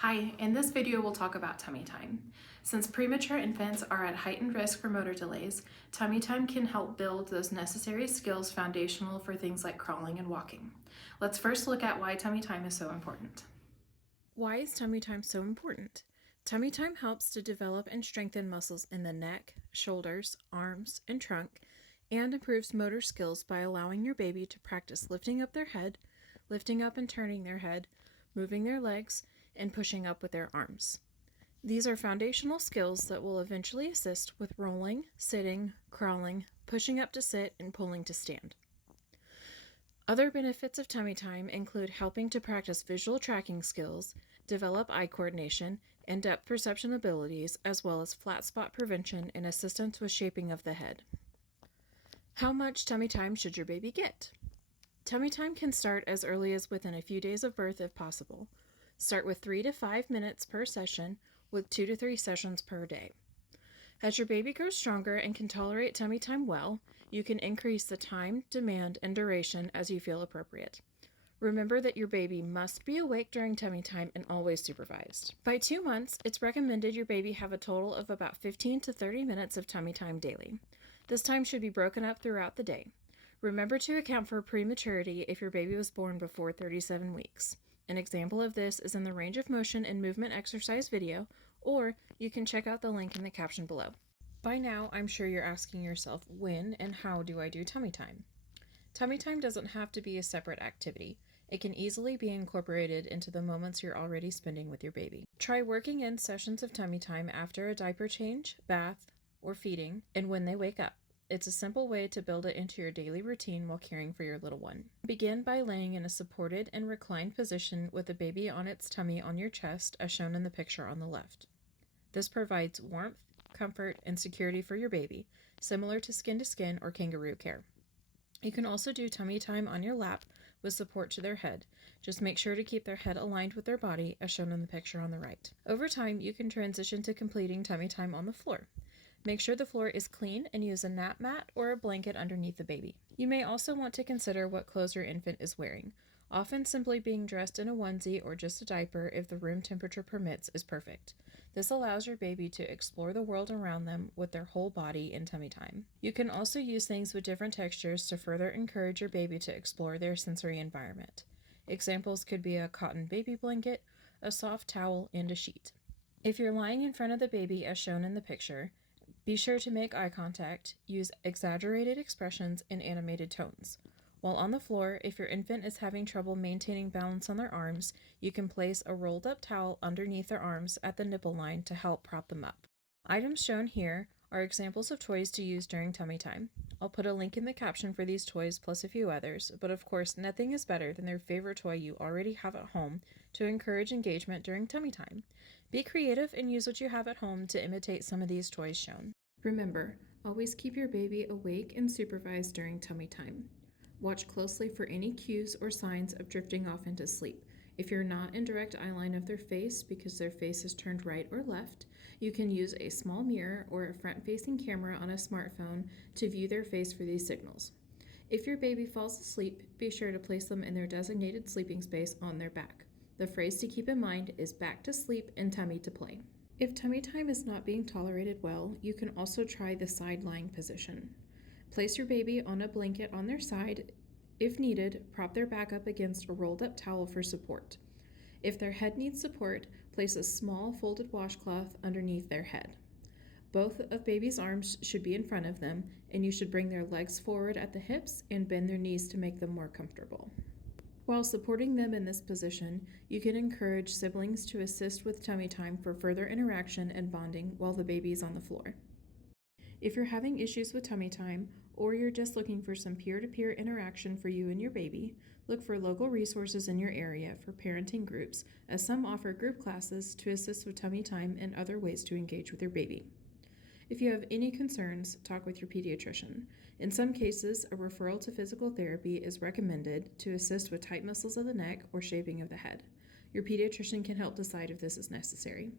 Hi, in this video we'll talk about tummy time. Since premature infants are at heightened risk for motor delays, tummy time can help build those necessary skills foundational for things like crawling and walking. Let's first look at why tummy time is so important. Why is tummy time so important? Tummy time helps to develop and strengthen muscles in the neck, shoulders, arms, and trunk, and improves motor skills by allowing your baby to practice lifting up their head, lifting up and turning their head, moving their legs, and pushing up with their arms. These are foundational skills that will eventually assist with rolling, sitting, crawling, pushing up to sit, and pulling to stand. Other benefits of tummy time include helping to practice visual tracking skills, develop eye coordination, and depth perception abilities, as well as flat spot prevention and assistance with shaping of the head. How much tummy time should your baby get? Tummy time can start as early as within a few days of birth if possible. Start with 3 to 5 minutes per session, with 2 to 3 sessions per day. As your baby grows stronger and can tolerate tummy time well, you can increase the time, demand, and duration as you feel appropriate. Remember that your baby must be awake during tummy time and always supervised. By 2 months, it's recommended your baby have a total of about 15 to 30 minutes of tummy time daily. This time should be broken up throughout the day. Remember to account for prematurity if your baby was born before 37 weeks. An example of this is in the range of motion and movement exercise video, or you can check out the link in the caption below. By now, I'm sure you're asking yourself, when and how do I do tummy time? Tummy time doesn't have to be a separate activity. It can easily be incorporated into the moments you're already spending with your baby. Try working in sessions of tummy time after a diaper change, bath, or feeding, and when they wake up. It's a simple way to build it into your daily routine while caring for your little one. Begin by laying in a supported and reclined position with the baby on its tummy on your chest, as shown in the picture on the left. This provides warmth, comfort, and security for your baby, similar to skin or kangaroo care. You can also do tummy time on your lap with support to their head. Just make sure to keep their head aligned with their body, as shown in the picture on the right. Over time, you can transition to completing tummy time on the floor. Make sure the floor is clean and use a nap mat or a blanket underneath the baby. You may also want to consider what clothes your infant is wearing. Often simply being dressed in a onesie or just a diaper, if the room temperature permits, is perfect. This allows your baby to explore the world around them with their whole body in tummy time. You can also use things with different textures to further encourage your baby to explore their sensory environment. Examples could be a cotton baby blanket, a soft towel, and a sheet. If you're lying in front of the baby as shown in the picture, be sure to make eye contact, use exaggerated expressions, and animated tones. While on the floor, if your infant is having trouble maintaining balance on their arms, you can place a rolled up towel underneath their arms at the nipple line to help prop them up. Items shown here are examples of toys to use during tummy time. I'll put a link in the caption for these toys plus a few others, but of course nothing is better than their favorite toy you already have at home to encourage engagement during tummy time. Be creative and use what you have at home to imitate some of these toys shown. Remember, always keep your baby awake and supervised during tummy time. Watch closely for any cues or signs of drifting off into sleep. If you're not in direct eye line of their face because their face is turned right or left, you can use a small mirror or a front-facing camera on a smartphone to view their face for these signals. If your baby falls asleep, be sure to place them in their designated sleeping space on their back. The phrase to keep in mind is back to sleep and tummy to play. If tummy time is not being tolerated well, you can also try the side lying position. Place your baby on a blanket on their side. If needed, prop their back up against a rolled up towel for support. If their head needs support, place a small folded washcloth underneath their head. Both of baby's arms should be in front of them, and you should bring their legs forward at the hips and bend their knees to make them more comfortable. While supporting them in this position, you can encourage siblings to assist with tummy time for further interaction and bonding while the baby is on the floor. If you're having issues with tummy time, or you're just looking for some peer-to-peer interaction for you and your baby, look for local resources in your area for parenting groups, as some offer group classes to assist with tummy time and other ways to engage with your baby. If you have any concerns, talk with your pediatrician. In some cases, a referral to physical therapy is recommended to assist with tight muscles of the neck or shaping of the head. Your pediatrician can help decide if this is necessary.